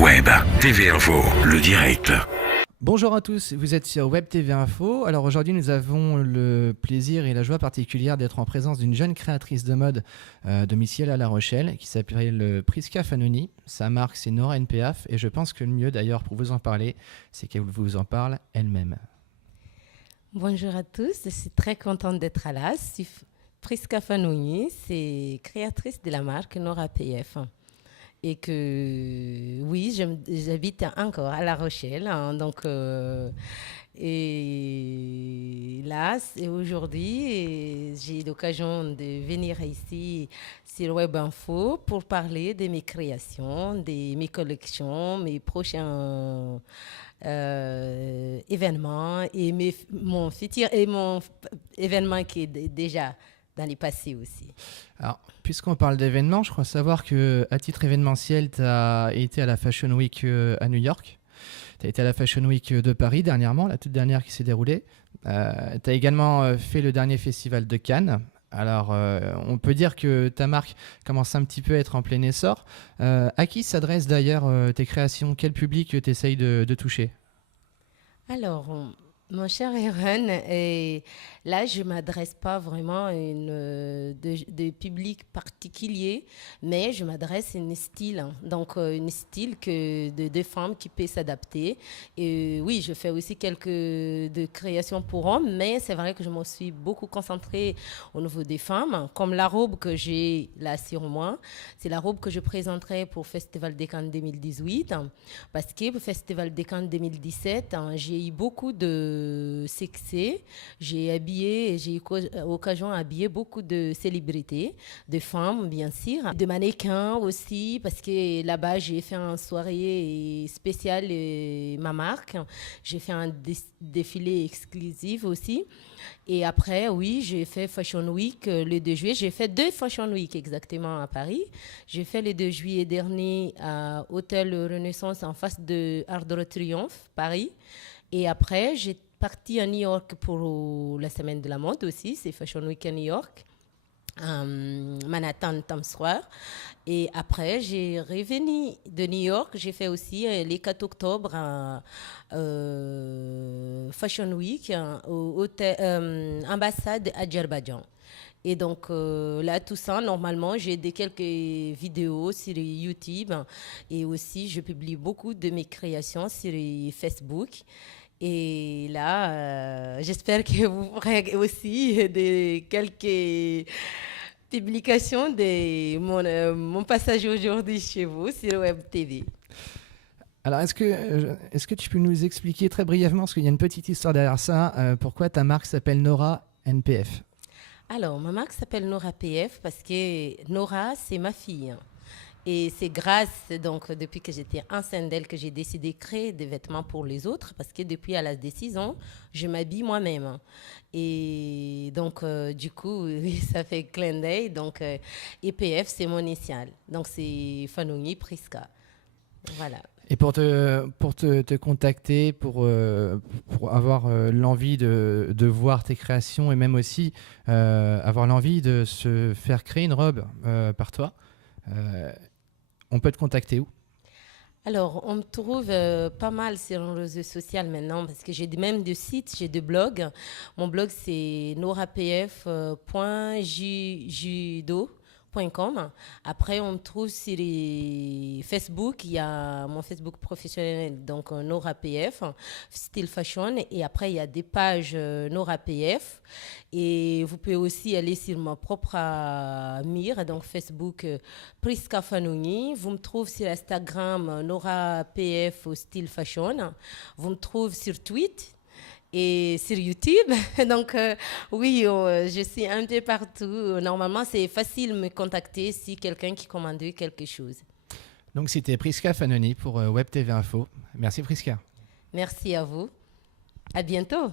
Web TV Info, le direct. Bonjour à tous, vous êtes sur Web TV Info. Alors aujourd'hui nous avons le plaisir et la joie particulière d'être en présence d'une jeune créatrice de mode domiciliée à La Rochelle qui s'appelle Prisca Fanoni. Sa marque c'est Nora NPF et je pense que le mieux d'ailleurs pour vous en parler c'est qu'elle vous en parle elle-même. Bonjour à tous, je suis très contente d'être là. Je suis Prisca Fanoni, c'est créatrice de la marque Nora PF. Et que oui, j'habite encore à La Rochelle. Et là, aujourd'hui, j'ai l'occasion de venir ici sur Web Info pour parler de mes créations, de mes collections, mes prochains événements et mon futur et mon événement qui est déjà dans les passés aussi. Alors, puisqu'on parle d'événements, je crois savoir qu'à titre événementiel, tu as été à la Fashion Week à New York. Tu as été à la Fashion Week de Paris dernièrement, la toute dernière qui s'est déroulée. Tu as également fait le dernier festival de Cannes. Alors, on peut dire que ta marque commence un petit peu à être en plein essor. À qui s'adressent d'ailleurs tes créations? Quel public tu essayes de toucher? Alors, mon cher Aaron, là, je ne m'adresse pas vraiment à de public particulier, mais je m'adresse à un style. Donc, un style de femmes qui peut s'adapter. Et oui, je fais aussi quelques de créations pour hommes, mais c'est vrai que je me suis beaucoup concentrée au niveau des femmes. Comme la robe que j'ai là sur moi, c'est la robe que je présenterai pour Festival des Cannes 2018. Parce que pour Festival des Cannes 2017, j'ai eu beaucoup de succès. J'ai eu l'occasion d'habiller beaucoup de célébrités, de femmes bien sûr, de mannequins aussi, parce que là-bas j'ai fait une soirée spéciale ma marque. J'ai fait un défilé exclusif aussi. Et après, oui, j'ai fait Fashion Week le 2 juillet. J'ai fait 2 Fashion Week exactement à Paris. J'ai fait le 2 juillet dernier à Hôtel Renaissance en face de Arc de Triomphe, Paris. Et après, j'ai parti à New York pour la semaine de la mode aussi. C'est Fashion Week à New York, Manhattan, Times Square. Et après, j'ai revenu de New York. J'ai fait aussi les 4 octobre Fashion Week au hôtel, ambassade Azerbaïdjan. Et donc là, tout ça, normalement, j'ai quelques vidéos sur YouTube et aussi je publie beaucoup de mes créations sur Facebook. Et là, j'espère que vous ferez aussi quelques publications de mon passage aujourd'hui chez vous sur Web TV. Alors, est-ce que tu peux nous expliquer très brièvement, parce qu'il y a une petite histoire derrière ça, pourquoi ta marque s'appelle Nora NPF? Alors, ma marque s'appelle Nora PF parce que Nora, c'est ma fille. Et c'est grâce, donc, depuis que j'étais enceinte d'elle, que j'ai décidé de créer des vêtements pour les autres, parce que depuis à l'âge de 6 ans, je m'habille moi-même. Et donc, du coup, ça fait clin d'œil. Donc, EPF, c'est mon initial. Donc, c'est Fanoni Prisca. Voilà. Et pour te contacter, pour avoir l'envie de voir tes créations et même aussi avoir l'envie de se faire créer une robe par toi, on peut te contacter où? Alors, on me trouve pas mal sur les réseaux sociaux maintenant parce que j'ai même deux sites, j'ai deux blogs. Mon blog, c'est norapf.judo.com. Après, on me trouve sur les Facebook. Il y a mon Facebook professionnel, donc Nora PF, Style Fashion. Et après, il y a des pages Nora PF. Et vous pouvez aussi aller sur ma propre mire, donc Facebook Prisca Fanoni. Vous me trouvez sur Instagram Nora PF au Style Fashion. Vous me trouvez sur Twitter et sur YouTube. Donc, oui, je suis un peu partout. Normalement, c'est facile de me contacter si quelqu'un qui commande quelque chose. Donc, c'était Prisca Fanoni pour Web TV Info. Merci Prisca. Merci à vous. À bientôt.